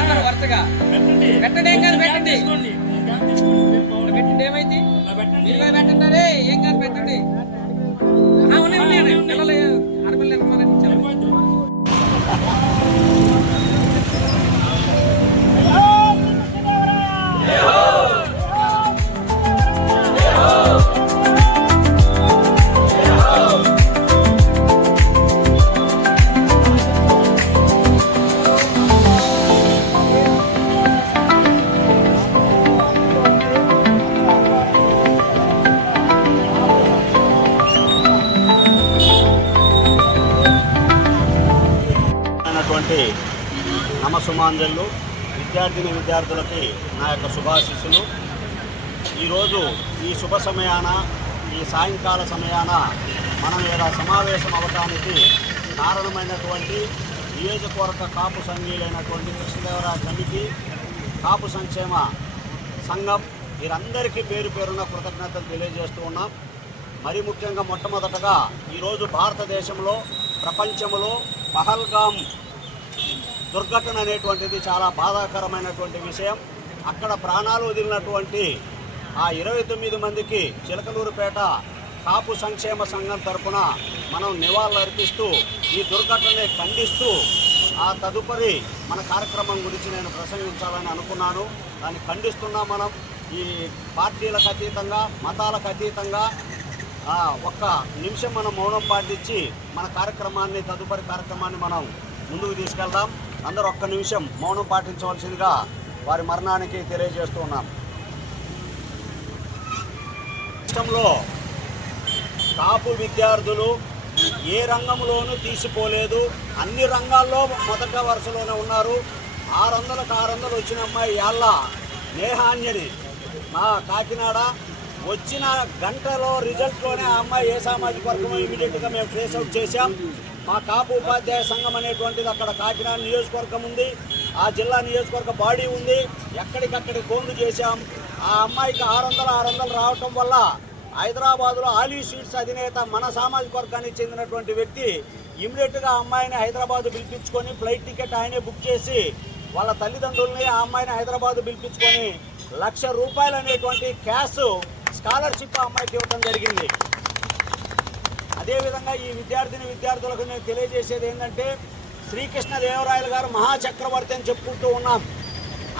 అందరూ వరుసగా పెట్టండి, ఏం కాదు పెట్టండి, పెట్టండి ఏమైంది మీరు పెట్టండి, అరే ఏం కాదు పెట్టండి. ఉన్నాయి పిల్లలు ఆడపిల్లలు నమస్సుమాంజలు విద్యార్థులకి నా యొక్క శుభాశీస్సులు. ఈరోజు ఈ శుభ సమయాన, ఈ సాయంకాల సమయాన మనం ఇలా సమావేశం అవటానికి కారణమైనటువంటి నియోజకవర్గ కాపు సంఘీయులైనటువంటి కృష్ణదేవరాయ కమిటీ, కాపు సంక్షేమ సంఘం వీరందరికీ పేరు పేరున కృతజ్ఞతలు తెలియజేస్తూ ఉన్నాం. మరి ముఖ్యంగా మొట్టమొదటగా ఈరోజు భారతదేశంలో, ప్రపంచంలో పహల్గామ్ దుర్ఘటన అనేటువంటిది చాలా బాధాకరమైనటువంటి విషయం. అక్కడ ప్రాణాలు వదిలినటువంటి ఆ 29 మందికి చిలకలూరుపేట కాపు సంక్షేమ సంఘం తరఫున మనం నివాళులర్పిస్తూ ఈ దుర్ఘటనని ఖండిస్తూ ఆ తదుపరి మన కార్యక్రమం గురించి నేను ప్రసంగించాలని అనుకున్నాను. దాన్ని ఖండిస్తున్నా. మనం ఈ పార్టీలకు అతీతంగా, మతాలకు అతీతంగా ఒక్క నిమిషం మనం మౌనం పాటించి మన కార్యక్రమాన్ని, తదుపరి కార్యక్రమాన్ని మనం ముందుకు తీసుకెళ్దాం. అందరూ ఒక్క నిమిషం మౌనం పాటించవలసిందిగా వారి మరణానికి తెలియజేస్తూ ఉన్నాం. రాష్ట్రంలో కాపు విద్యార్థులు ఏ రంగంలోనూ తీసిపోలేదు. అన్ని రంగాల్లో మొదట వరుసలోనే ఉన్నారు. 600కు 600 వచ్చిన అమ్మాయి యాళ్ళ నేహాంజని మా కాకినాడ వచ్చిన గంటలో రిజల్ట్లోనే ఆ అమ్మాయి ఏ సామాజిక వర్గమో ఇమీడియట్గా మేము ట్రేస్ అవుట్ చేశాం. మా కాపు ఉపాధ్యాయ సంఘం అనేటువంటిది అక్కడ కాకినాడ నియోజకవర్గం ఉంది, ఆ జిల్లా నియోజకవర్గ బాడీ ఉంది. ఎక్కడికక్కడి ఫోన్లు చేశాం. ఆ అమ్మాయికి 600 రావటం వల్ల హైదరాబాదులో ఆలీ సీడ్స్ అధినేత మన సామాజిక వర్గానికి చెందినటువంటి వ్యక్తి ఇమీడియట్గా ఆ అమ్మాయిని హైదరాబాదు పిలిపించుకొని ఫ్లైట్ టికెట్ ఆయనే బుక్ చేసి వాళ్ళ తల్లిదండ్రుల్ని ఆ అమ్మాయిని హైదరాబాదు పిలిపించుకొని ₹1,00,000 అనేటువంటి క్యాష్ స్కాలర్షిప్ ఆ అమ్మాయికి ఇవ్వడం జరిగింది. అదేవిధంగా ఈ విద్యార్థులకు నేను తెలియజేసేది ఏంటంటే, శ్రీకృష్ణదేవరాయలు గారు మహాచక్రవర్తి అని చెప్పుకుంటూ ఉన్నాం.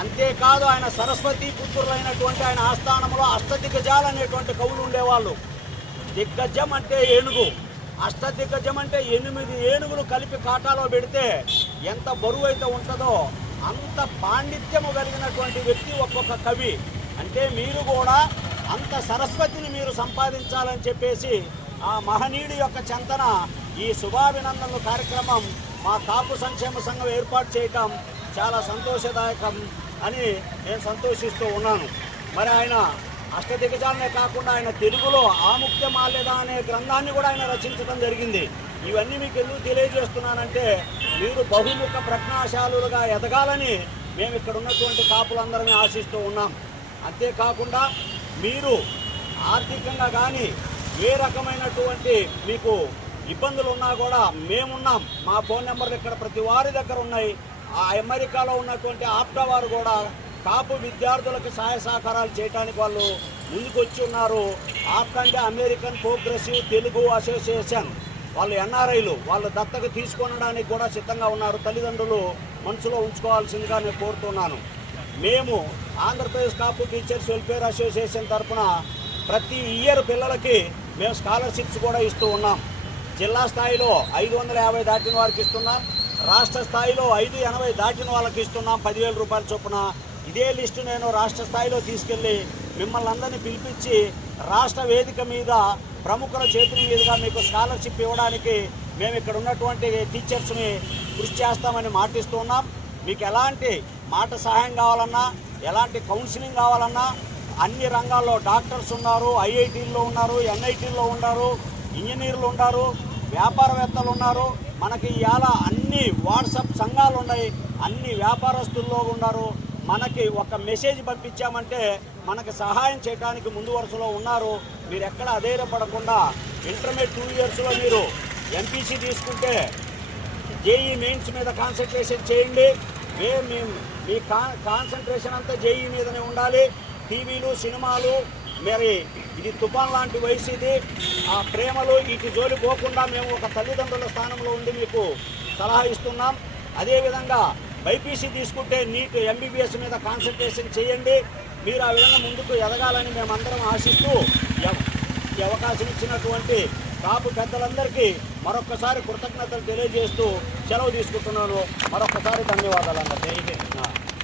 అంతేకాదు ఆయన సరస్వతి పుత్రులైనటువంటి ఆయన ఆస్థానంలో అష్టదిగ్గజాలు అనేటువంటి కవులు ఉండేవాళ్ళు. దిగ్గజం అంటే ఏనుగు, అష్టదిగ్గజం అంటే 8 ఏనుగులు కలిపి కాటాలో పెడితే ఎంత బరువు అయితే ఉంటుందో అంత పాండిత్యము కలిగినటువంటి వ్యక్తి ఒక్కొక్క కవి. అంటే మీరు కూడా అంత సరస్వతిని మీరు సంపాదించాలని చెప్పేసి ఆ మహనీయుడి యొక్క చెంతన ఈ శుభాభినందనల కార్యక్రమం మా కాపు సంక్షేమ సంఘం ఏర్పాటు చేయటం చాలా సంతోషదాయకం అని నేను సంతోషిస్తూ ఉన్నాను. మరి ఆయన అష్టదిగ్గజాలనే కాకుండా ఆయన తెలుగులో ఆముక్త మాల్యద అనే గ్రంథాన్ని కూడా ఆయన రచించడం జరిగింది. ఇవన్నీ మీకు ఎందుకు తెలియజేస్తున్నానంటే, మీరు బహుముఖ ప్రజ్ఞాశాలులుగా ఎదగాలని మేము ఇక్కడ ఉన్నటువంటి కాపులందరినీ ఆశిస్తూ ఉన్నాం. అంతేకాకుండా మీరు ఆర్థికంగా కానీ ఏ రకమైనటువంటి మీకు ఇబ్బందులు ఉన్నా కూడా మేమున్నాం. మా ఫోన్ నెంబర్లు ఇక్కడ ప్రతి వారి దగ్గర ఉన్నాయి. ఆ అమెరికాలో ఉన్నటువంటి ఆప్టా వారు కూడా కాపు విద్యార్థులకు సహాయ సహకారాలు చేయడానికి వాళ్ళు ముందుకొచ్చి ఉన్నారు. ఆప్టా అంటే అమెరికన్ ప్రోగ్రెసివ్ తెలుగు అసోసియేషన్, వాళ్ళు ఎన్ఆర్ఐలు, వాళ్ళు దత్తకు తీసుకొనడానికి కూడా సిద్ధంగా ఉన్నారు. తల్లిదండ్రులు మనసులో ఉంచుకోవాల్సిందిగా నేను కోరుతున్నాను. మేము ఆంధ్రప్రదేశ్ కాపు టీచర్స్ వెల్ఫేర్ అసోసియేషన్ తరఫున ప్రతి ఇయర్ పిల్లలకి మేము స్కాలర్షిప్స్ కూడా ఇస్తూ ఉన్నాం. జిల్లా స్థాయిలో 550 దాటిన వారికి ఇస్తున్నాం, రాష్ట్ర స్థాయిలో 580 దాటిన వాళ్ళకి ఇస్తున్నాం ₹10,000 చొప్పున. ఇదే లిస్టు నేను రాష్ట్ర స్థాయిలో తీసుకెళ్ళి మిమ్మల్ని అందరినీ పిలిపించి రాష్ట్ర వేదిక మీద ప్రముఖుల చేతుల మీదుగా మీకు స్కాలర్షిప్ ఇవ్వడానికి మేము ఇక్కడ ఉన్నటువంటి టీచర్స్ని కృషి చేస్తామని మాటిస్తున్నాం. మీకు ఎలాంటి మాట సహాయం కావాలన్నా, ఎలాంటి కౌన్సిలింగ్ కావాలన్నా అన్ని రంగాల్లో డాక్టర్స్ ఉన్నారు, ఐఐటీల్లో ఉన్నారు, ఎన్ఐటీల్లో ఉన్నారు, ఇంజనీర్లు ఉన్నారు, వ్యాపారవేత్తలు ఉన్నారు. మనకి ఇవాళ అన్ని వాట్సాప్ సంఘాలు ఉన్నాయి, అన్ని వ్యాపారస్తుల్లో ఉన్నారు. మనకి ఒక మెసేజ్ పంపించామంటే మనకి సహాయం చేయడానికి ముందు వరుసలో ఉన్నారు. మీరు ఎక్కడ అధైర్యపడకుండా ఇంటర్మీడియట్ 2 ఇయర్స్లో మీరు ఎంపీసీ తీసుకుంటే జేఈ మెయిన్స్ మీద కాన్సన్ట్రేషన్ చేయండి. మీ కాన్సన్ట్రేషన్ అంతా జేఈ మీదనే ఉండాలి. టీవీలు, సినిమాలు, మరి ఇది తుఫాన్ లాంటి వయసు, ఇది ఆ ప్రేమలు వీటి జోలి పోకుండా మేము ఒక తల్లిదండ్రుల స్థానంలో ఉండి మీకు సలహా ఇస్తున్నాం. అదేవిధంగా బైపీసీ తీసుకుంటే నీట్ ఎంబీబీఎస్ మీద కాన్సన్ట్రేషన్ చేయండి. మీరు ఆ విధంగా ముందుకు ఎదగాలని మేమందరం ఆశిస్తూ ఈ అవకాశం ఇచ్చినటువంటి కాపు పెద్దలందరికీ మరొక్కసారి కృతజ్ఞతలు తెలియజేస్తూ సెలవు తీసుకుంటున్నాను. మరొక్కసారి ధన్యవాదాలు అందరికీ.